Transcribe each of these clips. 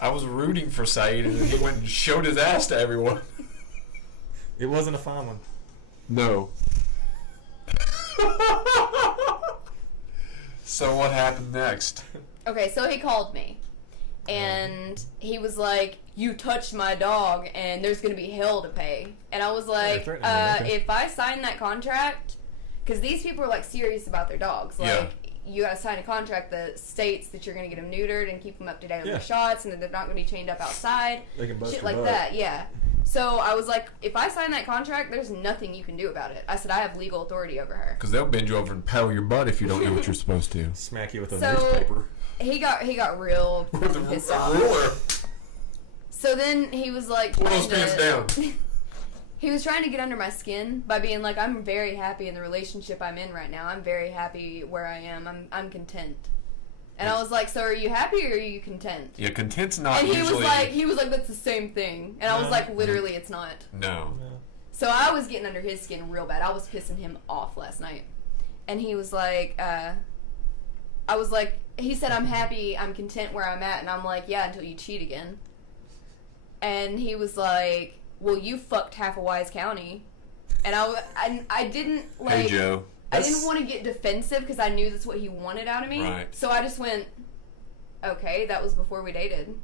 I was rooting for Saeed, and then he went and showed his ass to everyone. It wasn't a fine one. No. So what happened next? Okay, so he called me. And he was like, you touched my dog, and there's going to be hell to pay. And I was like, if I sign that contract, because these people are, like, serious about their dogs. Like, you got to sign a contract that states that you're going to get them neutered and keep them up to date on their shots, and that they're not going to be chained up outside. They can bust shit your like butt. that, yeah. So I was like, if I sign that contract, there's nothing you can do about it. I said, I have legal authority over her. Because they'll bend you over and paddle your butt if you don't do what you're supposed to. Smack you with a So- newspaper. He got real pissed off. Ruler. So then he was like, Pull those pants down. He was trying to get under my skin by being like, I'm very happy in the relationship I'm in right now. I'm very happy where I am. I'm content. And I was like, so are you happy or are you content? Yeah, content's not And he usually... was like, that's the same thing. And I was like, literally, it's not. No. So I was getting under his skin real bad. I was pissing him off last night. And he was like, I was like, he said, I'm happy, I'm content where I'm at. And I'm like, yeah, until you cheat again. And he was like, well, you fucked half of Wise County. And I didn't, like... Hey, Joe. I didn't want to get defensive because I knew that's what he wanted out of me. Right. So I just went, okay, that was before we dated.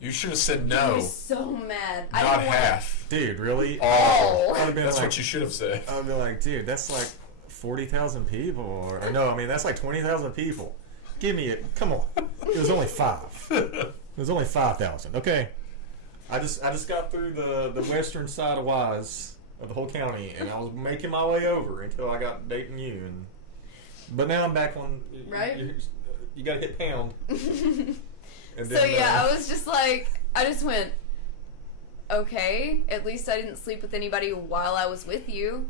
You should have said He no. was so mad. I Not didn't want- half. Dude, really? All. I would've been That's like, what you should have said. I would be like, dude, that's like 40,000 people. Or no, I mean, that's like 20,000 people. Give me it. Come on. It was only 5. It was only 5,000. Okay. I just got through the western side of Wise, of the whole county, and I was making my way over until I got dating you. But now I'm back on. Right? You got to hit pound. And So yeah, I was just like, I just went, okay, at least I didn't sleep with anybody while I was with you.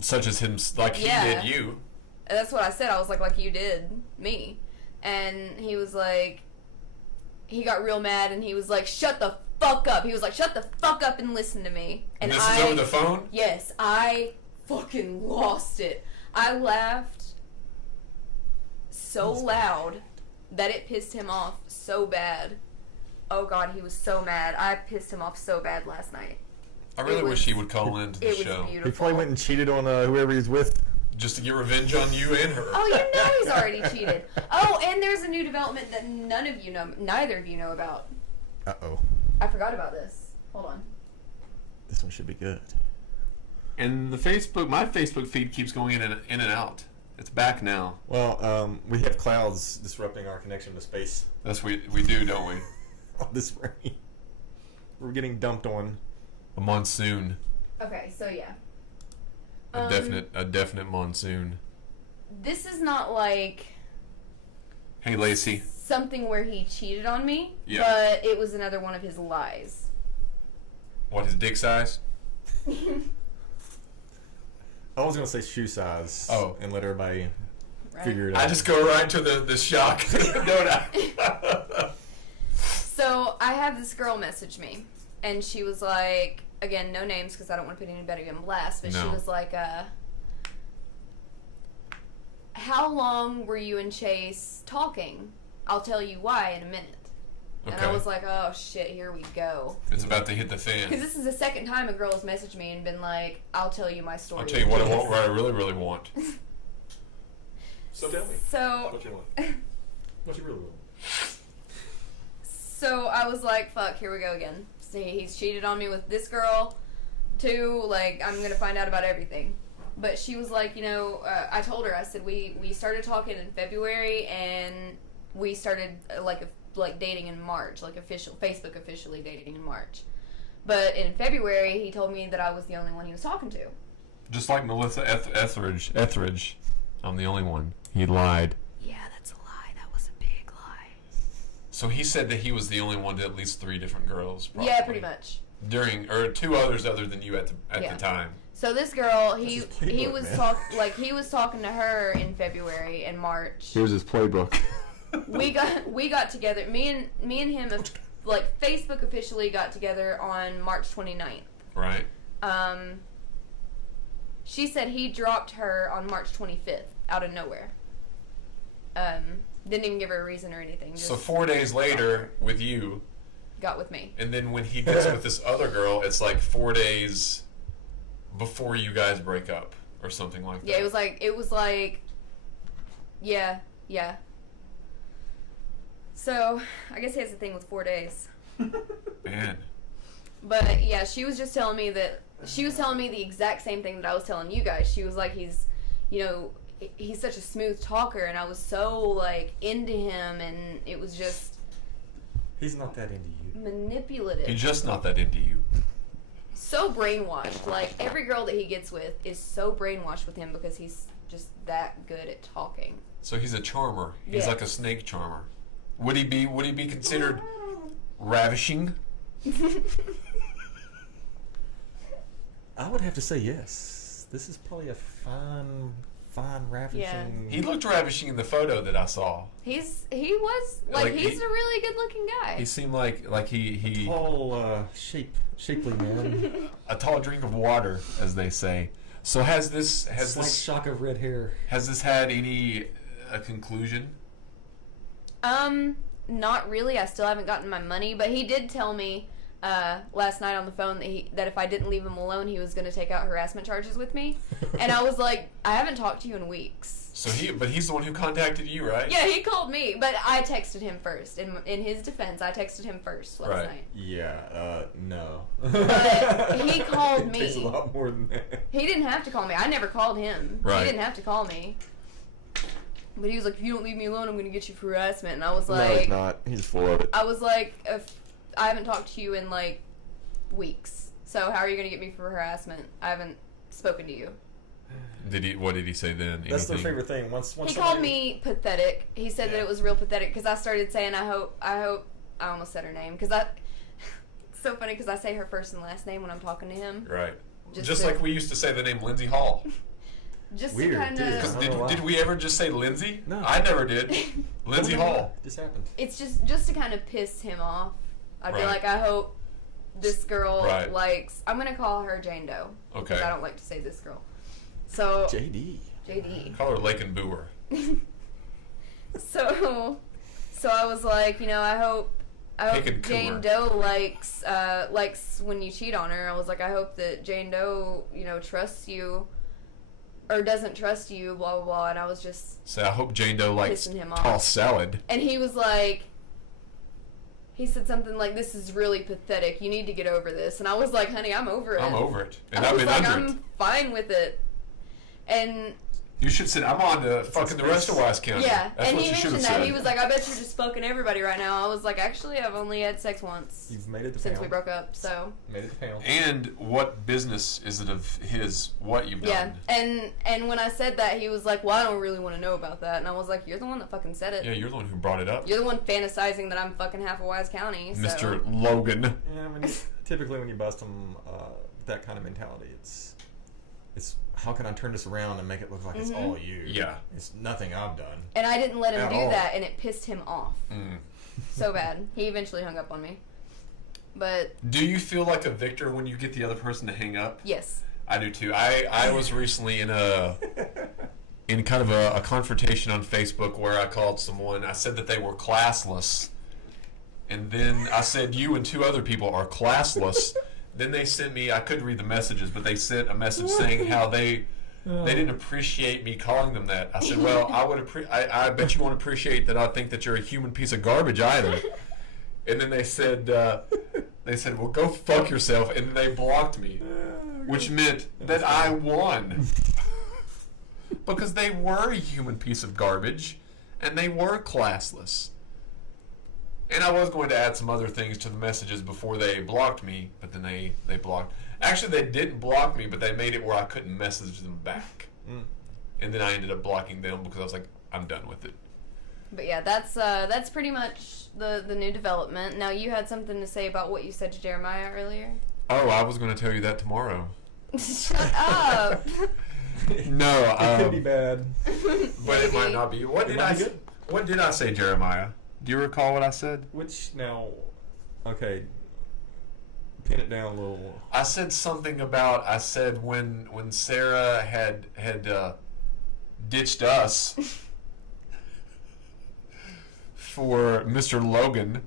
Such as him, like he Yeah. did you. And that's what I said. I was like you did me. And he was like, he got real mad and he was like, shut the fuck up. He was like, shut the fuck up and listen to me. And this is over the phone? Yes, I fucking lost it. I laughed so loud that it pissed him off so bad. Oh God, he was so mad. I pissed him off so bad last night. I really wish he would call into the It was show. beautiful. He probably went and cheated on whoever he's with. Just to get revenge on you and her. Oh, you know he's already cheated. Oh, and there's a new development that neither of you know about. Uh-oh. I forgot about this. Hold on. This one should be good. And my Facebook feed keeps going in and out. It's back now. Well, we have clouds disrupting our connection to space. That's we do, don't we? This rain. We're getting dumped on. A monsoon. Okay, so yeah. A definite monsoon. This is not like Hey, Lacey. something where he cheated on me, Yeah. but it was another one of his lies. What, his dick size? I was going to say shoe size. Oh. And let everybody Right? figure it out. I just go right to the shock, don't I? So I have this girl message me, and she was like, again, no names because I don't want to put anybody on blast, but she No. was like, how long were you and Chase talking? I'll tell you why in a minute. And I Okay. was like, oh shit, here we go. It's about to hit the Because fan. this is the second time a girl has messaged me and been like, I'll tell you my story. I'll tell you what I really, really want. So tell me. So, What you want? What you really want? so I was like, fuck, here we go again. See, he's cheated on me with this girl. 2, like, I'm going to find out about everything. But she was like, I told her, I said, we started talking in February, and we started, like dating in March, like Facebook officially dating in March. But in February, he told me that I was the only one he was talking to. Just like Melissa Etheridge. I'm the only one. He lied. Yeah, that's a lie. That was a big lie. So he said that he was the only one to at least 3 different girls. Probably. Yeah, pretty much. Or 2 others other than you at Yeah. the time. So this girl, That's he his playbook, was man. he was talking to her in February and March. Here's his playbook. We got together. Me and him, like Facebook officially got together on March 29th. Right. She said he dropped her on March 25th out of nowhere. Didn't even give her a reason or anything. So just- 4 days later, with you, got with me. And then when he gets with this other girl, it's like 4 days before you guys break up or something like that. Yeah, it was like, yeah. So, I guess he has a thing with 4 days. Man. But yeah, she was telling me the exact same thing that I was telling you guys. She was like, he's such a smooth talker, and I was so like into him, and it was just He's not that into you. manipulative. He's just not that into you. So brainwashed. Like every girl that he gets with is so brainwashed with him because he's just that good at talking. So he's a charmer. He's Yes. like a snake charmer. Would he be considered ravishing? I would have to say yes. This is probably a fine, ravishing. He looked ravishing in the photo that I saw. He was Like, he's a really good looking guy. He seemed like he Tall, shapely man. a tall drink of water, as they say. So has Slight shock of red hair. this had any conclusion? Not really. I still haven't gotten my money, but he did tell me last night on the phone that if I didn't leave him alone, he was going to take out harassment charges with me. And I was like, I haven't talked to you in weeks. So he's the one who contacted you, right? Yeah, he called me, but I texted him first. In his defense, I texted him first last Right. night. Yeah, no. But he called It takes a me. lot more than that. He didn't have to call me. I never called him. Right. He didn't have to call me. But he was like, if you don't leave me alone, I'm going to get you for harassment. And I was like... No, he's not. He's full of it. I was like, if I haven't talked to you in like weeks, so how are you going to get me for harassment? I haven't spoken to you. What did he say then? That's their Anything? favorite thing. Once He called somebody- me pathetic. He said that Yeah. it was real pathetic because I started saying, I almost said her name because it's so funny because I say her first and last name when I'm talking to him. Right. Just Just to- like we used to say the name Lindsay Hall. Just Weird, to kind dude. of... I don't know why. Did we ever just say Lindsay? No. I never did. Lindsay Hall. Just happened. It's just to kind of piss him off. I'd be Right. like, I hope this girl Right. likes... I'm going to call her Jane Doe. Okay. Because I don't like to say this girl. So... JD. JD. Call her Lake and Boer. So I was like, I hope Pick and Jane Coomer. Doe likes when you cheat on her. I was like, I hope that Jane Doe, trusts you or doesn't trust you, blah, blah, blah. And I was just, So I hope Jane Doe likes Pissing him off. tossed salad. and he was like, he said something like, this is really pathetic. You need to get over this. And I was like, honey, I'm over it. I'm over it. And I I've was been like, under I'm it. fine with it. And You should sit. I'm on to fucking the rest of Wise County. yeah, That's and what he you should mentioned have that. said. He was like, I bet you're just fucking everybody right now. I was like, actually, I've only had sex once You've made it to since pound. we broke up, so. Made it to pound. And what business is it of his what you've Yeah, done? and when I said that, he was like, well, I don't really want to know about that. And I was like, you're the one that fucking said it. Yeah, you're the one who brought it up. You're the one fantasizing that I'm fucking half of Wise County, so. Mr. Logan. Yeah, I mean, typically when you bust them, that kind of mentality, it's how can I turn this around and make it look like it's all you? Yeah. It's nothing I've done. And I didn't let him At do all. that, and it pissed him off Mm. so bad. He eventually hung up on me. But, Do you feel like a victor when you get the other person to hang up? yes. I do too. I was recently in kind of a confrontation on Facebook where I called someone. I said that they were classless, and then I said you and two other people are classless. Then they sent me. I couldn't read the messages, but they sent a message saying how they didn't appreciate me calling them that. I said, well, I bet you won't appreciate that I think that you're a human piece of garbage either. And then they said, well, go fuck yourself, and they blocked me, which meant that I won. Because they were a human piece of garbage, and they were classless. And I was going to add some other things to the messages before they blocked me, but then they blocked. Actually, they didn't block me, but they made it where I couldn't message them back. Mm. And then I ended up blocking them because I was like, I'm done with it. But yeah, that's pretty much the new development. Now, you had something to say about what you said to Jeremiah earlier? Oh, I was going to tell you that tomorrow. Shut up! No, It could be bad. but it might Maybe. not be. What It did might I? be good. What did I say, Jeremiah? Do you recall what I said? Which now, okay, pin it down a little. I said something about. I said when Sarah had ditched us for Mr. Logan,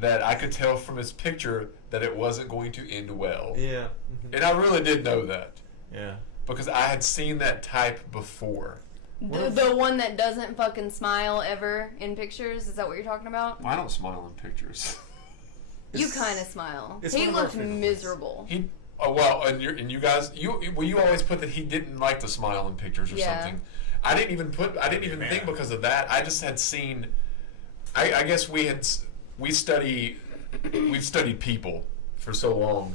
that I could tell from his picture that it wasn't going to end well. Yeah. And I really did know that Yeah. because I had seen that type before. The one that doesn't fucking smile ever in pictures. Is that what you're talking about? I don't smile in pictures. You kind of smile. it's He one of our looked favorite ones. miserable. He well, and you guys, you always put that he didn't like to smile in pictures or Yeah. something. I didn't even think because of that. I just had seen. I guess we've studied people for so long,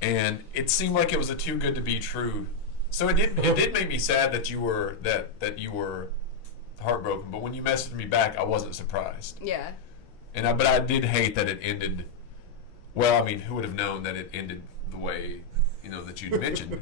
and it seemed like it was a too good to be true. So it did make me sad that you were you were heartbroken. But when you messaged me back, I wasn't surprised. Yeah. But I did hate that it ended. Well, I mean, who would have known that it ended the way that you'd mentioned?